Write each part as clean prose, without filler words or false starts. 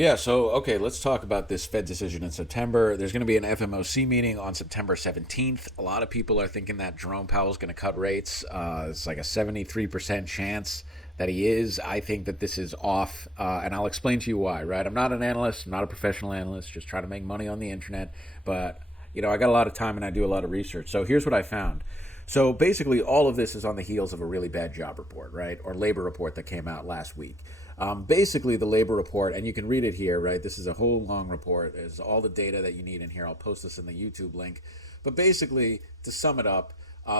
Yeah, so okay, let's talk about this Fed decision in September. There's going to be an FOMC meeting on September 17th. A lot of people are thinking that Jerome Powell is going to cut rates. It's like a 73% chance that he is. I think that this is off, and I'll explain to you why, right? I'm not an analyst, I'm not a professional analyst, just trying to make money on the internet, but I got a lot of time and I do a lot of research. So here's what I found. So basically, all of this is on the heels of a really bad job report, right? Or labor report that came out last week. Basically, the labor report, and you can read it here, right? This is a whole long report. There's all the data that you need in here. I'll post this in the YouTube link. But basically, to sum it up,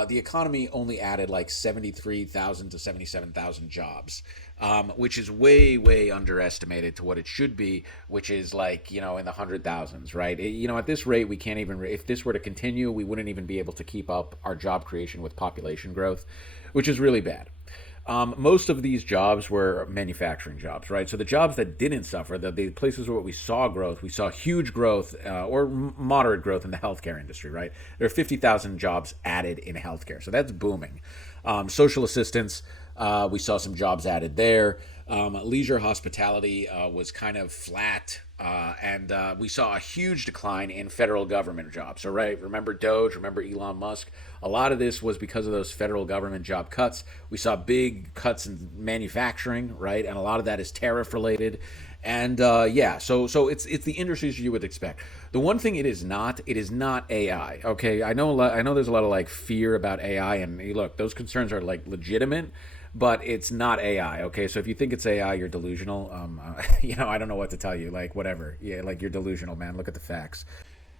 the economy only added like 73,000 to 77,000 jobs, which is way, way underestimated to what it should be, which is like, in the hundred thousands, right? At this rate, we can't even, if this were to continue, we wouldn't even be able to keep up our job creation with population growth, which is really bad. Most of these jobs were manufacturing jobs, right? So the jobs that didn't suffer, the places where we saw growth, we saw huge growth or moderate growth in the healthcare industry, right? There are 50,000 jobs added in healthcare, so that's booming. Social assistance, we saw some jobs added there. Leisure hospitality was kind of flat, and we saw a huge decline in federal government jobs. So, right, remember Doge, remember Elon Musk? A lot of this was because of those federal government job cuts. We saw big cuts in manufacturing, right, and a lot of that is tariff related. And yeah, so it's the industries you would expect. The one thing it is not AI. Okay, I know there's a lot of like fear about AI, and hey, look, those concerns are like legitimate, but it's not AI. Okay, so if you think it's AI, you're delusional. I don't know what to tell you. Like whatever. Yeah, like you're delusional, man. Look at the facts.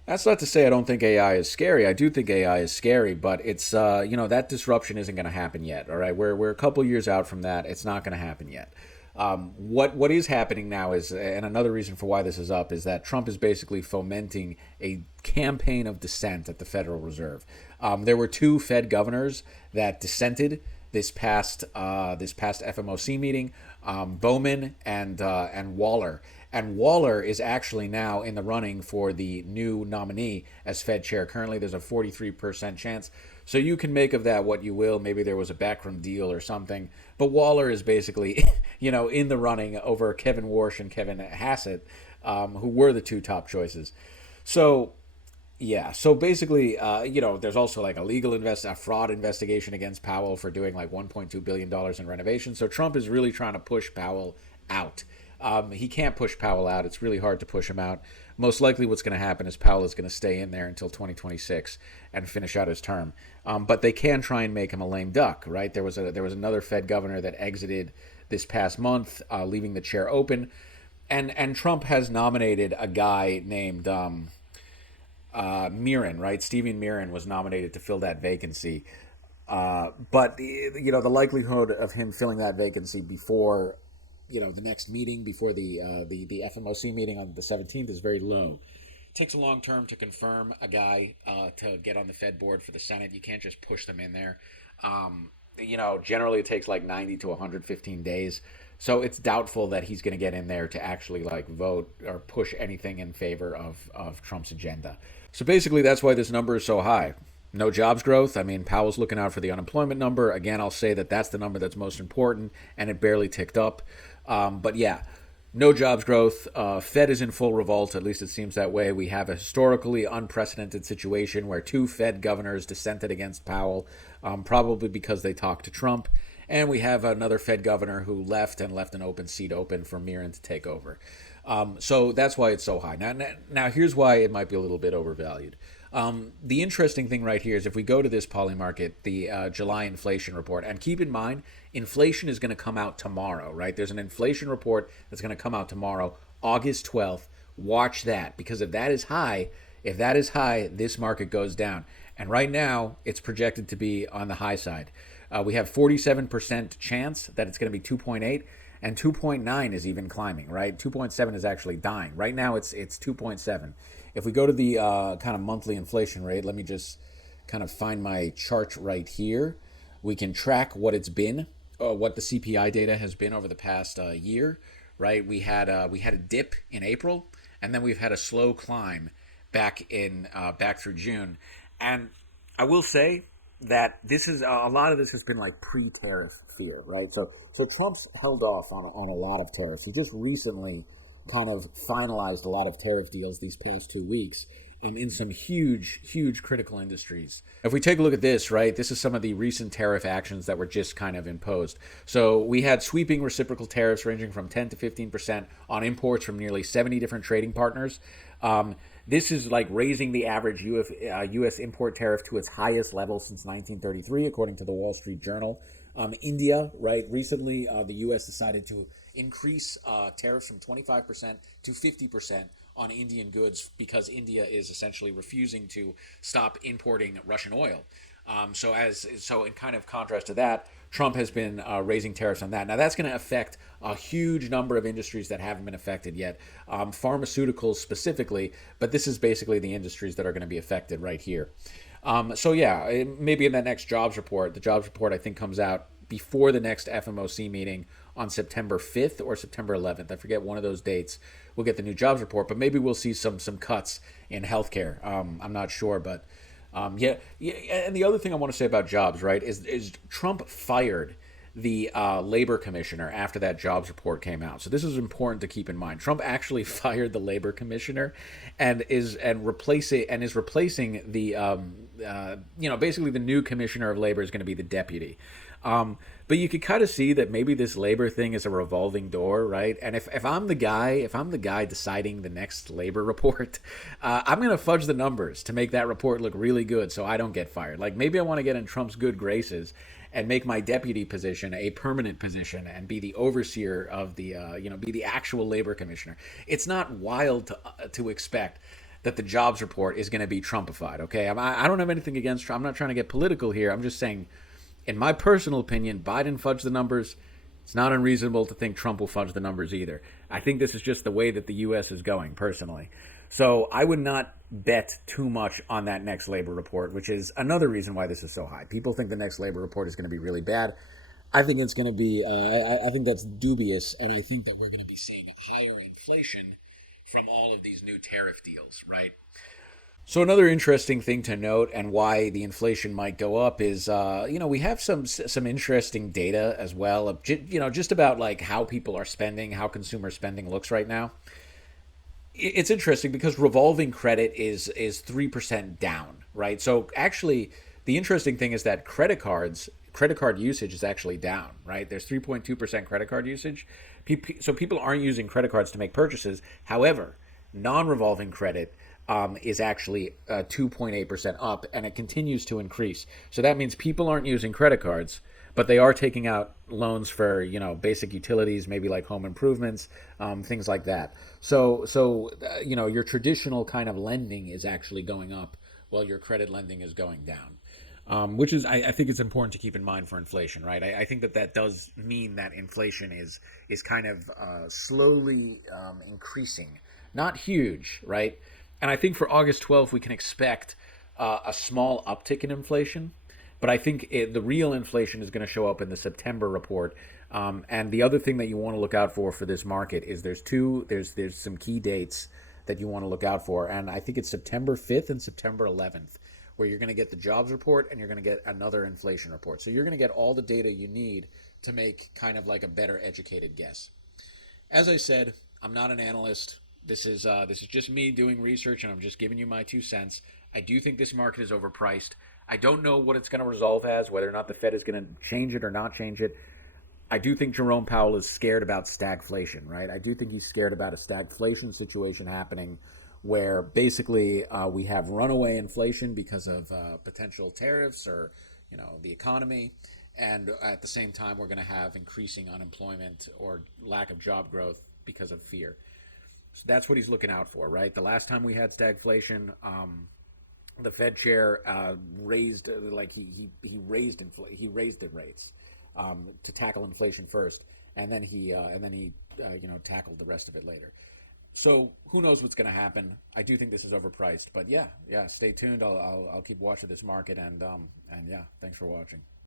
That's not to say I don't think AI is scary. I do think AI is scary, but it's that disruption isn't going to happen yet. All right, we're a couple years out from that. It's not going to happen yet. What is happening now is, and another reason for why this is up is that Trump is basically fomenting a campaign of dissent at the Federal Reserve. There were two Fed governors that dissented this past FOMC meeting, Bowman and Waller. And Waller is actually now in the running for the new nominee as Fed chair. Currently, there's a 43% chance. So you can make of that what you will. Maybe there was a backroom deal or something. But Waller is basically, in the running over Kevin Warsh and Kevin Hassett, who were the two top choices. So yeah. So basically, there's also like a fraud investigation against Powell for doing like $1.2 billion in renovations. So Trump is really trying to push Powell out. He can't push Powell out. It's really hard to push him out. Most likely, what's going to happen is Powell is going to stay in there until 2026 and finish out his term. But they can try and make him a lame duck, right? There was another Fed governor that exited this past month, leaving the chair open, and Trump has nominated a guy named Mirren, right? Stephen Mirren was nominated to fill that vacancy. But the likelihood of him filling that vacancy before the next meeting, before the FMOC meeting on the 17th, is very low. It takes a long term to confirm a guy to get on the Fed board for the Senate. You can't just push them in there. Generally it takes like 90 to 115 days. So it's doubtful that he's going to get in there to actually like vote or push anything in favor of Trump's agenda. So basically, that's why this number is so high. No jobs growth. I mean, Powell's looking out for the unemployment number. Again, I'll say that that's the number that's most important, and it barely ticked up. But yeah, no jobs growth. Fed is in full revolt. At least it seems that way. We have a historically unprecedented situation where two Fed governors dissented against Powell, probably because they talked to Trump. And we have another Fed governor who left and left an open seat open for Mirren to take over. So that's why it's so high. Now, here's why it might be a little bit overvalued. The interesting thing right here is if we go to this Polymarket, the July inflation report, and keep in mind, inflation is going to come out tomorrow, right? There's an inflation report that's going to come out tomorrow, August 12th. Watch that, because if that is high, this market goes down. And right now, it's projected to be on the high side. We have 47% chance that it's going to be 2.8, and 2.9 is even climbing, right? 2.7 is actually dying. Right now, it's 2.7. If we go to the kind of monthly inflation rate, let me just kind of find my chart right here. We can track what it's been, what the CPI data has been over the past year, right? We had a dip in April, and then we've had a slow climb back through June. And I will say that this is a lot of this has been like pre-tariff fear, right? So Trump's held off on a lot of tariffs. He just recently kind of finalized a lot of tariff deals these past 2 weeks in some huge critical industries. If we take a look at this, right, this is some of the recent tariff actions that were just kind of imposed. So we had sweeping reciprocal tariffs ranging from 10 to 15% on imports from nearly 70 different trading partners. This is like raising the average U.S. import tariff to its highest level since 1933, according to the Wall Street Journal. India, right, recently the U.S. decided to increase tariffs from 25% to 50% on Indian goods because India is essentially refusing to stop importing Russian oil. So in kind of contrast to that, Trump has been raising tariffs on that. Now that's going to affect a huge number of industries that haven't been affected yet, pharmaceuticals specifically. But this is basically the industries that are going to be affected right here. Maybe in that next jobs report, the jobs report I think comes out before the next FOMC meeting on September 5th or September 11th. I forget one of those dates. We'll get the new jobs report, but maybe we'll see some cuts in healthcare. I'm not sure, but yeah. And the other thing I want to say about jobs, right, is Trump fired the labor commissioner after that jobs report came out. So this is important to keep in mind. Trump actually fired the labor commissioner, and is replacing the basically the new commissioner of labor is going to be the deputy. But you could kind of see that maybe this labor thing is a revolving door, right? And if I'm the guy deciding the next labor report, I'm going to fudge the numbers to make that report look really good so I don't get fired. Like maybe I want to get in Trump's good graces and make my deputy position a permanent position and be the overseer of the, be the actual labor commissioner. It's not wild to expect that the jobs report is going to be Trumpified, okay? I don't have anything against Trump. I'm not trying to get political here. I'm just saying, in my personal opinion, Biden fudged the numbers. It's not unreasonable to think Trump will fudge the numbers either. I think this is just the way that the U.S. is going, personally. So I would not bet too much on that next labor report, which is another reason why this is so high. People think the next labor report is going to be really bad. I think it's going to be, I think that's dubious, and I think that we're going to be seeing higher inflation from all of these new tariff deals, right? So another interesting thing to note, and why the inflation might go up, is we have some interesting data as well of just about like how people are spending, how consumer spending looks right now. It's interesting because revolving credit is 3% down, right? So actually, the interesting thing is that credit card usage is actually down, right? There's 3.2% credit card usage, so people aren't using credit cards to make purchases. However, non-revolving credit is actually 2.8% up, and it continues to increase. So that means people aren't using credit cards, but they are taking out loans for basic utilities, maybe like home improvements, things like that. So your traditional kind of lending is actually going up, while your credit lending is going down. Which is, I think it's important to keep in mind for inflation, right? I think that does mean that inflation is kind of slowly increasing, not huge, right? And I think for August 12th, we can expect a small uptick in inflation. But I think the real inflation is going to show up in the September report. And the other thing that you want to look out for this market is there's some key dates that you want to look out for. And I think it's September 5th and September 11th, where you're going to get the jobs report and you're going to get another inflation report. So you're going to get all the data you need to make kind of like a better educated guess. As I said, I'm not an analyst. This is just me doing research, and I'm just giving you my 2 cents. I do think this market is overpriced. I don't know what it's going to resolve as, whether or not the Fed is going to change it or not change it. I do think Jerome Powell is scared about stagflation, right? I do think he's scared about a stagflation situation happening, where basically we have runaway inflation because of potential tariffs or the economy, and at the same time we're going to have increasing unemployment or lack of job growth because of fear. So that's what he's looking out for, right? The last time we had stagflation, the Fed chair raised he raised the rates to tackle inflation first, and then he tackled the rest of it later. So who knows what's going to happen? I do think this is overpriced, but yeah, stay tuned. I'll keep watching this market, and yeah, thanks for watching.